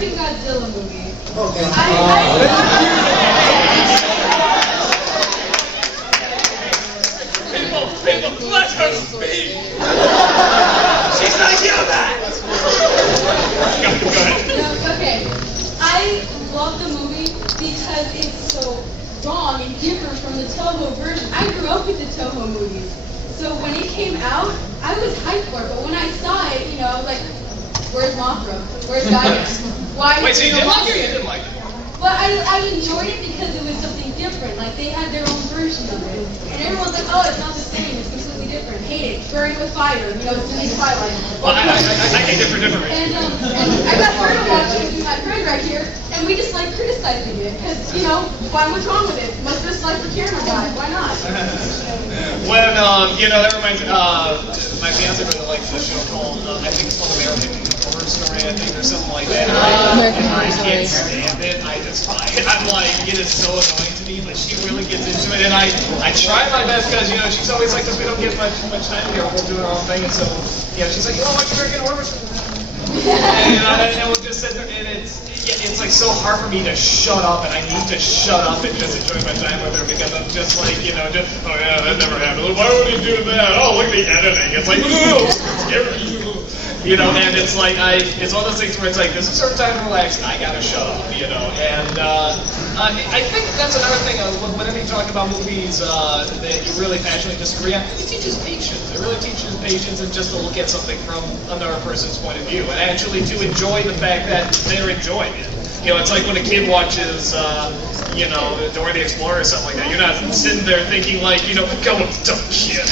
American Godzilla movie. Okay. People, let her speak! She's not human! Go ahead. Okay. I love the movie because it's so wrong and different from the Toho version. I grew up with the Toho movies. So when it came out, I was hyped for it. But when I saw it, you know, I was like, where's Mothra? Where's Gaia? Why? Wait, so you didn't like it or you didn't like it? But I enjoyed it because it was something different. Like, they had their own version of it. And everyone's like, oh, it's not the same. It's completely different. Hate it. Burn it with fire. You know, it's in Twilight. Well, I hate it for different reasons. And I got started watching it with my friend right here, and we just like criticizing it. Because, you know, what's wrong with it? Must just like the camera guy. Why not? When, you know, that reminds me, my fiance really likes this show called, I think it's called American Horror Story, I think, or something like that. I can't stand it. I'm like, it is so annoying to me, but she really gets into it, and I try my best because, you know, she's always like, because we don't get much time together, we'll do our own thing, and so, you know, she's like, you want to watch American Horror Story? And we'll just sit there, and it's like so hard for me to shut up, and I need to shut up and just enjoy my time with her because I'm just like, you know, just, oh yeah, that never happened. Why would he do that? Oh, look at the editing. It's like, ooh, scary. You know, and it's like, it's one of those things where it's like, this is a certain time to relax, and I gotta shut up, you know, and I think that's another thing, whenever you talk about movies that you really passionately disagree on, it teaches patience. It really teaches patience and just to look at something from another person's point of view, and actually to enjoy the fact that they're enjoying it. You know, it's like when a kid watches, you know, Dora the Explorer or something like that. You're not sitting there thinking like, you know, go with the dumb kid.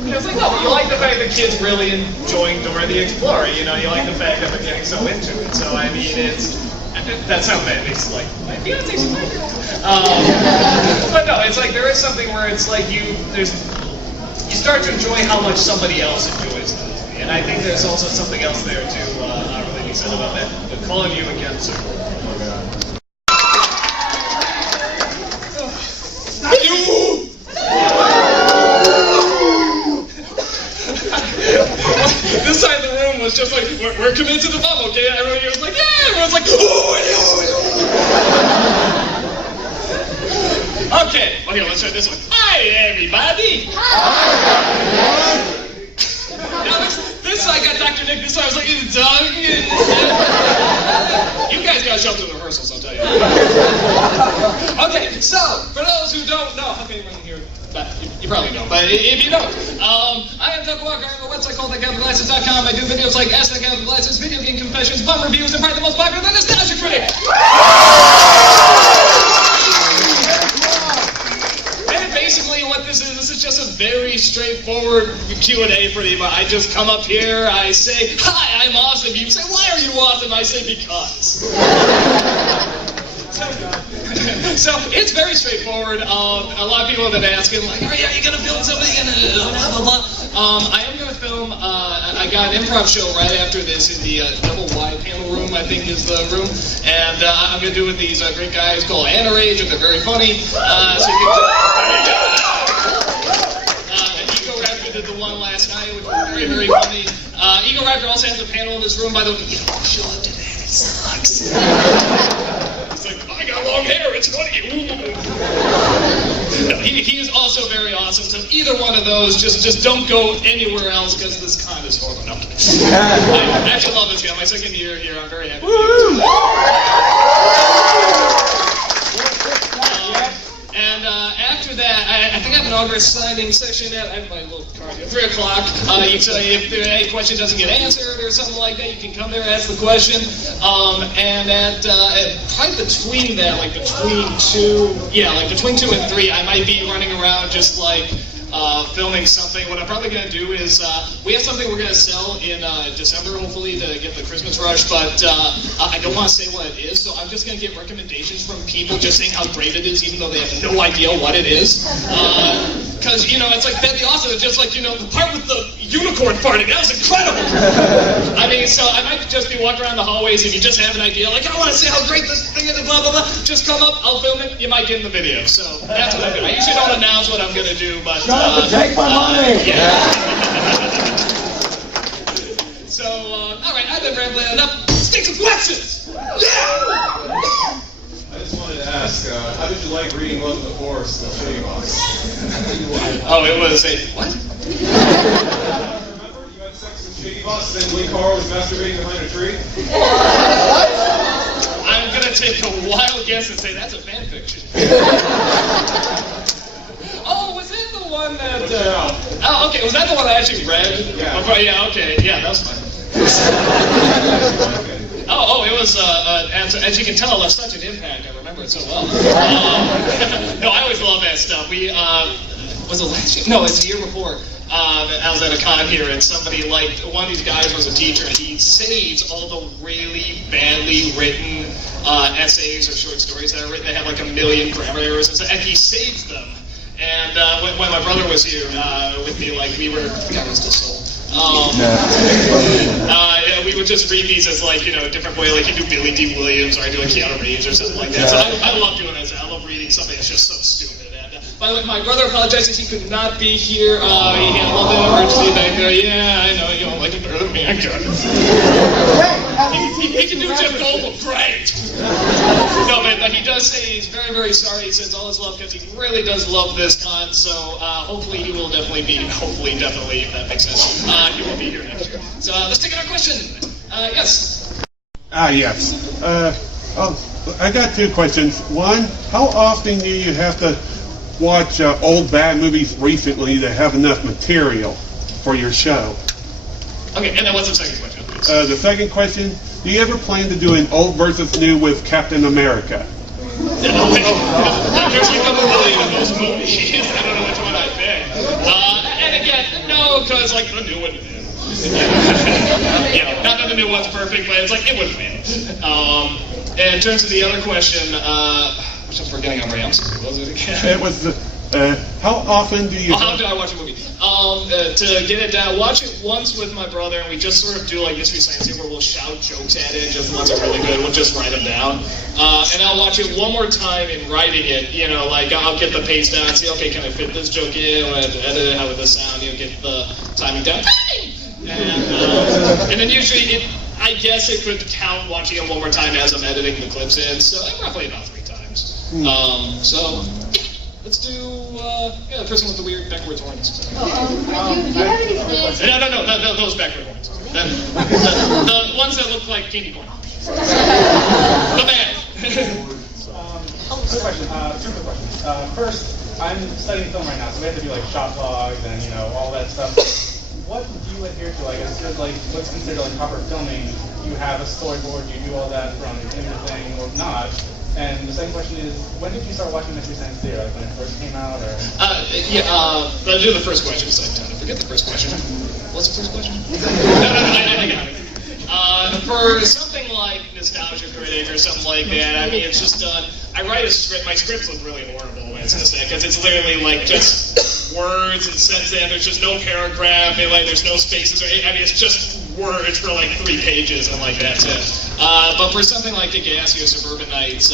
You know, it's like, no, you like the fact that kids really enjoying Dora the Explorer. You know, you like the fact that they're getting so into it. So, I mean, that's how that makes, like, my fiance's a 5-year-old. But no, it's like, there is something where it's like you start to enjoy how much somebody else enjoys the movie. And I think there's also something else there, too, really be said about that. But calling you again, sir. Oh, God. This side of the room was just like, we're committed to the bubble, okay? Everyone was like, yeah! Everyone's like, okay, let's try this one. Hi, everybody! Hi! Now, this side got Dr. Nick, this side was like, it's Doug. You guys gotta show up to the rehearsals, I'll tell you. Okay, so, for those who don't know, okay, everyone here, you probably don't, but if you don't, I am Doug Walker. I have a website called TheGuy.com. I do videos like Ask the Guy with Glasses, Video Game Confessions, Bum Reviews, and probably the most popular, the Nostalgia Critic. And basically what this is just a very straightforward Q&A pretty much. I just come up here, I say, hi, I'm awesome. You say, why are you awesome? I say, because. So it's very straightforward. A lot of people have been asking, like, are you going to film something? And blah, blah, blah. I am going to film, I got an improv show right after this in the double wide panel room, I think is the room. And I'm going to do it with these great guys called Anarage, and they're very funny. So you can Ego Raptor did the one last night, which was very, very funny. Ego Raptor also has a panel in this room, by the way. You don't show up today, it sucks. It's like, I got long hair, it's funny. No, he is also very awesome, so either one of those, just don't go anywhere else, because this con is horrible. No. I actually love this guy. My second year here, I'm very happy. And after that, I think I have an August signing session at, I have my little card here, 3 o'clock. You can say if any question doesn't get answered or something like that, you can come there, ask the question. And at probably between that, like between 2 and 3, I might be running around just like filming something. What I'm probably going to do is, we have something we're going to sell in December, hopefully, to get the Christmas rush, but I don't want to say what it is, so I'm just going to get recommendations from people just saying how great it is, even though they have no idea what it is. Because, you know, it's like, that'd be awesome. It's just like, you know, the part with the unicorn farting, that was incredible! I mean, so I might just be walking around the hallways and you just have an idea, like, I want to say how great this thing is, blah, blah, blah. Just come up, I'll film it, you might get in the video. So, that's what I do. I usually don't announce what I'm going to do, but... take my money! Yeah. So, alright, I've been rambling enough. Lexus! Yeah! I just wanted to ask, how did you like reading Love of the Forest, the Shady Box? Oh, it was a... What? Remember, you had sex with Shady Box, and then Lee Carr was masturbating behind a tree? I'm going to take a wild guess and say that's a fan fiction. Oh, was that the one that... Oh, okay, was that the one I actually read? Yeah. Before? Yeah, okay, yeah, that was fine. Oh, it was, as you can tell, it left such an impact. I remember it so well. No, I always love that stuff. We, was it last year? No, it's the year before. I was at a con here, and somebody, like, one of these guys was a teacher, and he saves all the really badly written essays or short stories that are written. They have, like, 1 million grammar errors, and he saves them. And when my brother was here with me, like, we were, God rest his soul. We would just read these as, like, you know, a different way, like you do Billy D. Williams, or I do like Keanu Reeves or something like that. So I love doing that. I love reading something that's just so stupid. And, by the way, my brother apologizes he could not be here. He had a little bit of emergency back there. Yeah, I know, you don't like it better than me. I got it. He can do Jeff Goldblum. Great. No, but he does say he's very, very sorry. He sends all his love because he really does love this con. So hopefully he will definitely be, definitely, if that makes sense, he will be here next year. So let's take another question. Yes. Yes. I got 2 questions. One, how often do you have to watch old bad movies recently to have enough material for your show? Okay, and then what's the second question, please? The second question, do you ever plan to do an old versus new with Captain America? There's like a million of those movies. I don't know which one I pick. And again, no, because like the new one. Yeah, not that the new one's perfect, but it's like it would win. And in terms of the other question, which I'm forgetting already. I'm sorry. What was it again? It was how often do you? How do I watch a movie? To get it down, watch it once with my brother, and we just sort of do like Mystery Science Theater, where we'll shout jokes at it. Just the ones that are really good, we'll just write them down. And I'll watch it one more time in writing it. You know, like I'll get the pace down, see, okay, can I fit this joke in? Edit it. How would this sound? You know, get the timing down. And then usually, I guess it could count watching it one more time as I'm editing the clips in. So roughly about 3 times. So. Let's do, the person with the weird backwards horns. Do you have any plans? No, those backward horns. The ones that look like candy corn. The man. Quick question, 2 quick questions. First, I'm studying film right now, so we have to do like shot logs and, you know, all that stuff. What do you adhere to? I guess there's like what's considered like proper filming. You have a storyboard, you do all that from everything or not. And the second question is, when did you start watching Mystery Science Theater? Like when it first came out, or? I'll do the first question because I tend to forget the first question. What's the first question? No, I got it. For something like Nostalgia Critic or something like that, I mean, it's just, I write a script. My scripts look really horrible when it's just that, because it's literally like just words and sense, and there's just no paragraph, and like there's no spaces, or I mean, it's just words for like 3 pages and like that's it. But for something like Kick-Ass or Suburban Nights,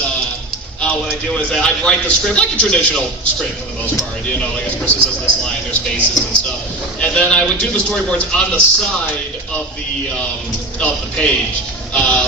what I do is I write the script like a traditional script for the most part. You know, like a person says this line, there's spaces and stuff, and then I would do the storyboards on the side of the page.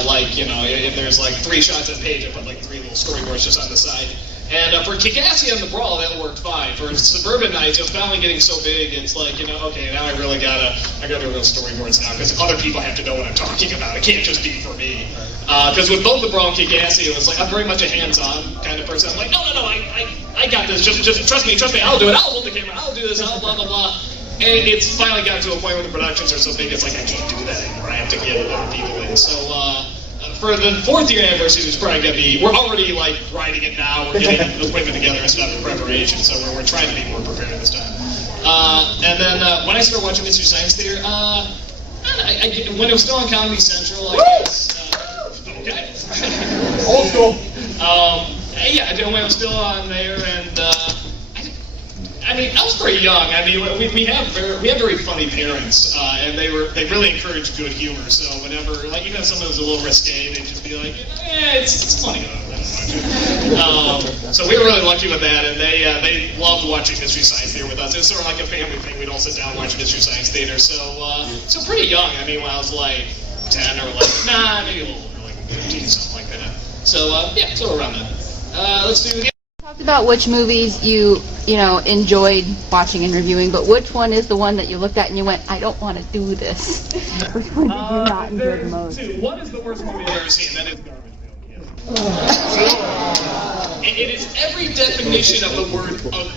Like, you know, if there's like 3 shots on a page, I put like 3 little storyboards just on the side. And for Kick-Ass and the Brawl, that worked fine. For Suburban Nights, it was finally getting so big, it's like, you know, okay, now I gotta do real storyboards now, because other people have to know what I'm talking about. It can't just be for me. Because with both the Brawl and Kick-Ass, it was like, I'm very much a hands-on kind of person. I'm like, no, I got this. Just trust me, I'll do it. I'll hold the camera. I'll do this. I'll blah, blah, blah. And it's finally gotten to a point where the productions are so big, it's like, I can't do that anymore. I have to get other people in. So, for the 4th year anniversary, it's probably going to be, we're already like writing it now, we're getting the equipment together and stuff in preparation, so we're trying to be more prepared this time. And then when I started watching Mystery Science Theater, when it was still on Comedy Central, I guess, okay. Old school. Yeah, when it was still on there, and I mean, I was pretty young. I mean, we have very funny parents, and they really encourage good humor. So whenever, like, even if something was a little risque, they'd just be like, yeah, it's funny. So we were really lucky with that, and they loved watching Mystery Science Theater with us. It was sort of like a family thing. We'd all sit down and watch Mystery Science Theater. So pretty young. I mean, when I was like 10 or 11, maybe a little older, like 15, something like that. So yeah, so around that. Let's do the. Talked about which movies you enjoyed watching and reviewing, but which one is the one that you looked at and you went, I don't want to do this? Which one did you not enjoy the most? What is the worst movie I've ever seen? That is Garbage Pail Kids. It is every definition of the word ugly.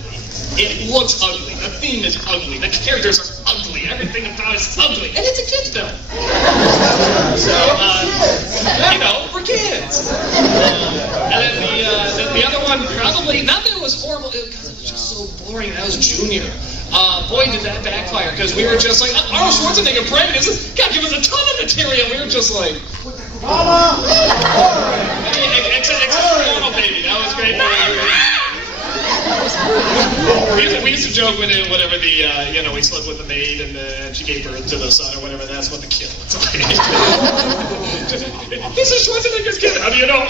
It looks ugly. The theme is ugly. The characters are ugly. Everything about it is ugly. And it's a kid's film. So, for kids. And then the other one, probably, not that it was horrible, because it was just so boring. That was Junior. Boy, did that backfire, because we were just like, Arnold Schwarzenegger playing this. God, give us a ton of material. We were just like, Mama! Except for Normal Baby. That was great. We used to joke with it, whatever we slept with the maid and she gave birth to the son or whatever, that's what the kid looks like. This is Schwarzenegger's kid, how do you know?